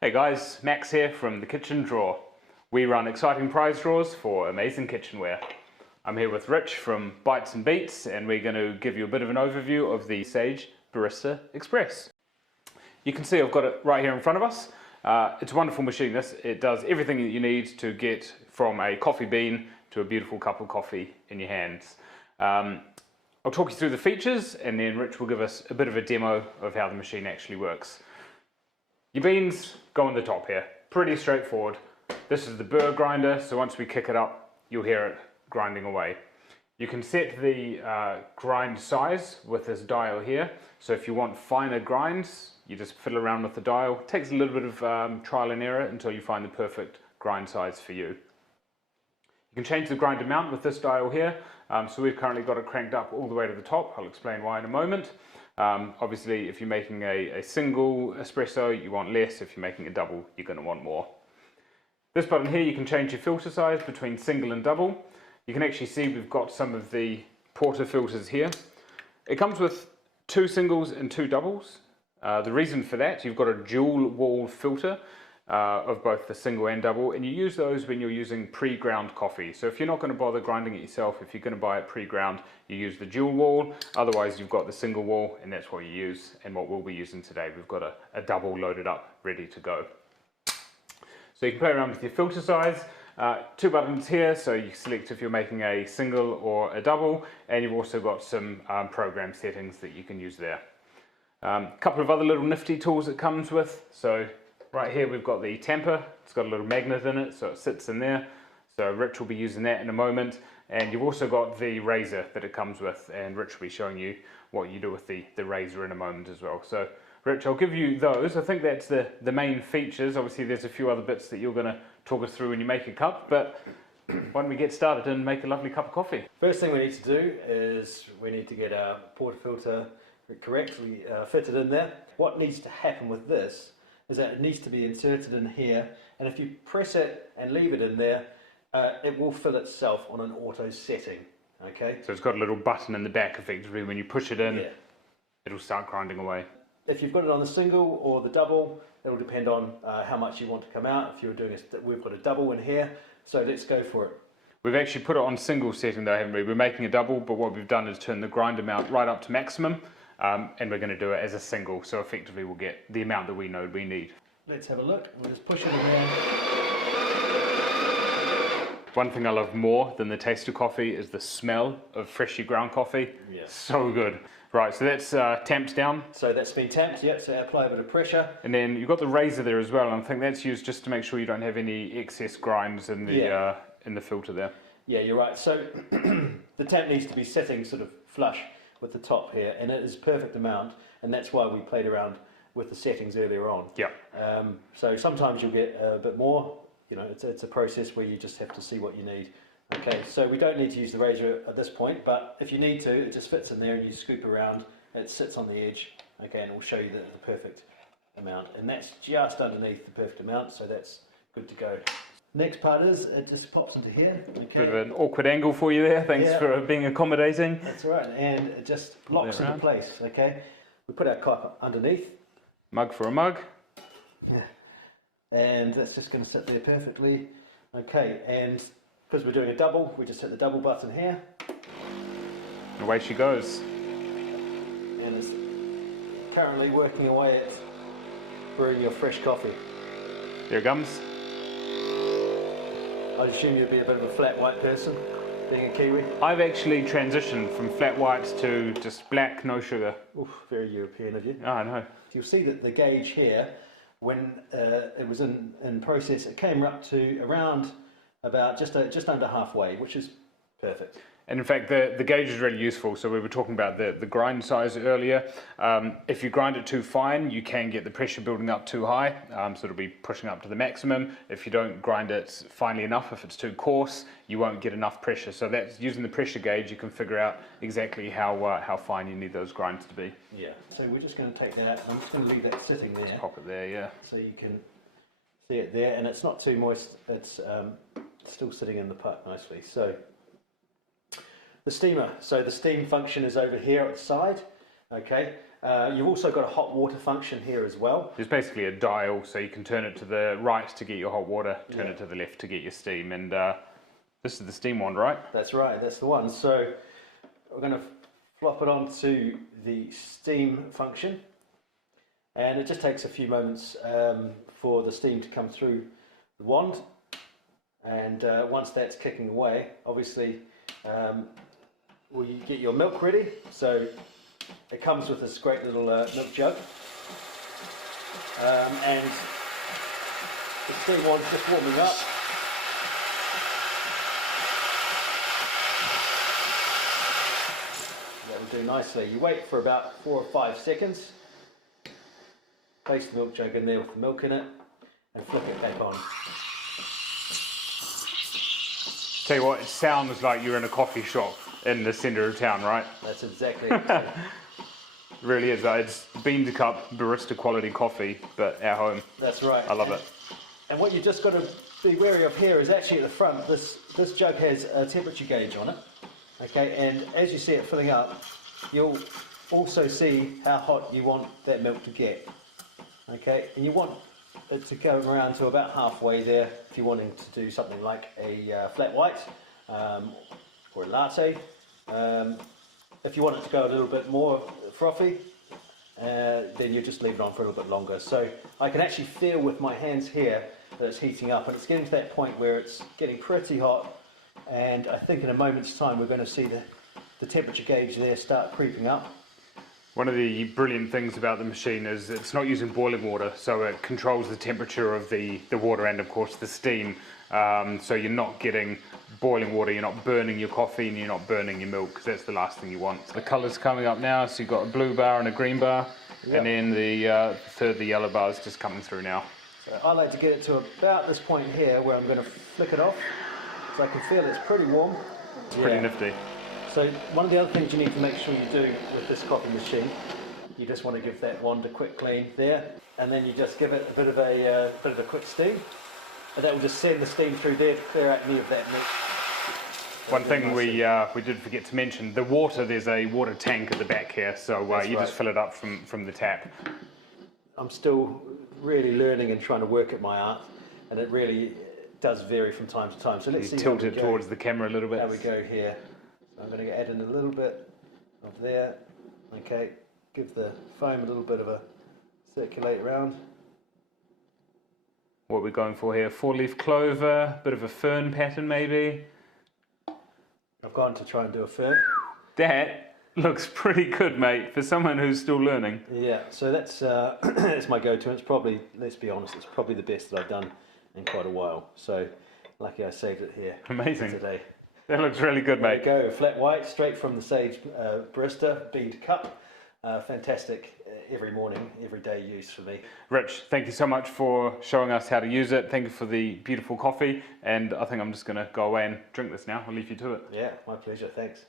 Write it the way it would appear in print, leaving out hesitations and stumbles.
Hey guys, Max here from the Kitchen Drawer. We run exciting prize draws for amazing kitchenware. I'm here with Rich from Bites and Beats, and we're going to give you a bit of an overview of the Sage Barista Express. You can see I've got it right here in front of us. It's a wonderful machine. It does everything that you need to get from a coffee bean to a beautiful cup of coffee in your hands. I'll talk you through the features, and then Rich will give us a bit of a demo of how the machine actually works. Your beans go on the top here, pretty straightforward. This is the burr grinder, so once we kick it up, you'll hear it grinding away. You can set the grind size with this dial here, so if you want finer grinds, you just fiddle around with the dial. It takes a little bit of trial and error until you find the perfect grind size for you. You can change the grind amount with this dial here, so we've currently got it cranked up all the way to the top. I'll explain why in a moment. Obviously, if you're making a single espresso, you want less. If you're making a double, you're going to want more. This button here, you can change your filter size between single and double. You can actually see we've got some of the porter filters here. It comes with 2 singles and 2 doubles. The reason for that, you've got a dual wall filter of both the single and double, and you use those when you're using pre-ground coffee. So if you're not going to bother grinding it yourself, if you're going to buy it pre-ground, you use the dual wall. Otherwise, you've got the single wall, and that's what you use, and what we'll be using today. We've got a double loaded up, ready to go. So you can play around with your filter size. 2 buttons here, so you select if you're making a single or a double, and you've also got some program settings that you can use there. A couple of other little nifty tools it comes with. So right here we've got the tamper. It's got a little magnet in it, so it sits in there. So Rich will be using that in a moment. And you've also got the razor that it comes with, and Rich will be showing you what you do with the razor in a moment as well. So Rich, I'll give you those. I think that's the main features. Obviously there's a few other bits that you're going to talk us through when you make a cup, but why don't we get started and make a lovely cup of coffee? First thing we need to do is we need to get our portafilter correctly fitted in there. What needs to happen with this is that it needs to be inserted in here, and if you press it and leave it in there, it will fill itself on an auto setting. Okay. So it's got a little button in the back, effectively. When you push it in, it'll start grinding away. If you've got it on the single or the double, it'll depend on how much you want to come out. If you're doing we've got a double in here, so let's go for it. We've actually put it on single setting though, haven't we? We're making a double, but what we've done is turn the grind amount right up to maximum, and we're going to do it as a single, so effectively we'll get the amount that we know we need. Let's have a look. We'll just push it in there. One thing I love more than the taste of coffee is the smell of freshly ground coffee. Yes. So good. Right, so that's tamped down. So that's been tamped, yep, so apply a bit of pressure. And then you've got the razor there as well, and I think that's used just to make sure you don't have any excess grinds in the filter there. Yeah, you're right. So the tamp needs to be sitting sort of flush with the top here, and it is perfect amount, and that's why we played around with the settings earlier on. Yeah. So sometimes you'll get a bit more. You know, it's a process where you just have to see what you need. Okay, so we don't need to use the razor at this point, but if you need to, it just fits in there and you scoop around, it sits on the edge, okay, and it will show you the perfect amount. And that's just underneath the perfect amount, so that's good to go. Next part is, it just pops into here. Okay. Bit of an awkward angle for you there, thanks for being accommodating. That's right, and it just locks into place, okay. We put our cup underneath. Mug for a mug. Yeah. And that's just going to sit there perfectly. Okay, and because we're doing a double, we just hit the double button here. And away she goes. And it's currently working away at brewing your fresh coffee. Here it comes. I assume you'd be a bit of a flat white person, being a Kiwi. I've actually transitioned from flat whites to just black, no sugar. Oof, very European of you. Oh, I know. You'll see that the gauge here, when it was in process, it came up to around about just under halfway, which is perfect. And in fact, the gauge is really useful. So we were talking about the grind size earlier. If you grind it too fine, you can get the pressure building up too high. So it'll be pushing up to the maximum. If you don't grind it finely enough, if it's too coarse, you won't get enough pressure. So that's using the pressure gauge, you can figure out exactly how fine you need those grinds to be. Yeah. So we're just going to take that. I'm just going to leave that sitting there. Just pop it there, yeah. So you can see it there, and it's not too moist. It's still sitting in the pot nicely. So the steamer. So the steam function is over here at the side. Okay. You've also got a hot water function here as well. There's basically a dial, so you can turn it to the right to get your hot water, turn it to the left to get your steam, and this is the steam wand, right? That's right, that's the one. So we're going to flop it onto the steam function, and it just takes a few moments for the steam to come through the wand, and once that's kicking away, obviously we get your milk ready. So it comes with this great little milk jug, and the steam wand's just warming up. That will do nicely. You wait for about 4 or 5 seconds, place the milk jug in there with the milk in it, and flick it back on. Tell you what, it sounds like you're in a coffee shop in the centre of town, right? That's exactly it. It really is. It's bean to cup, barista quality coffee, but at home. That's right. I love it. And what you just got to be wary of here is actually at the front, this jug has a temperature gauge on it. Okay, and as you see it filling up, you'll also see how hot you want that milk to get. Okay, and you want it to go around to about halfway there if you're wanting to do something like a flat white or a latte. If you want it to go a little bit more frothy, then you just leave it on for a little bit longer. So I can actually feel with my hands here that it's heating up, and it's getting to that point where it's getting pretty hot, and I think in a moment's time we're going to see the temperature gauge there start creeping up. One of the brilliant things about the machine is it's not using boiling water, so it controls the temperature of the water and of course the steam. So you're not getting boiling water, you're not burning your coffee, and you're not burning your milk, because that's the last thing you want. So the colour's coming up now, so you've got a blue bar and a green bar, and then the third, the yellow bar is just coming through now. So I like to get it to about this point here where I'm going to flick it off, so I can feel it's pretty warm. It's pretty nifty. So one of the other things you need to make sure you do with this coffee machine, you just want to give that wand a quick clean there, and then you just give it a bit of a quick steam, and that will just send the steam through there to clear out any of that milk. One thing we did forget to mention, the water, there's a water tank at the back here, so you just fill it up from the tap. I'm still really learning and trying to work at my art, and it really does vary from time to time. So let's see. Tilt it towards the camera a little bit. There we go here. So I'm going to add in a little bit of there. Okay, give the foam a little bit of a circulate around. What are we going for here? 4-leaf clover, bit of a fern pattern maybe. I've gone to try and do a fern. That looks pretty good, mate, for someone who's still learning. Yeah, so that's that's my go-to. It's probably, let's be honest, it's probably the best that I've done in quite a while. So lucky I saved it here. Amazing. Today. That looks really good, mate. There we go, flat white, straight from the Sage Barista, bean to cup. Fantastic every morning, everyday use for me. Rich, thank you so much for showing us how to use it. Thank you for the beautiful coffee. And I think I'm just going to go away and drink this now. I'll leave you to it. Yeah, my pleasure. Thanks.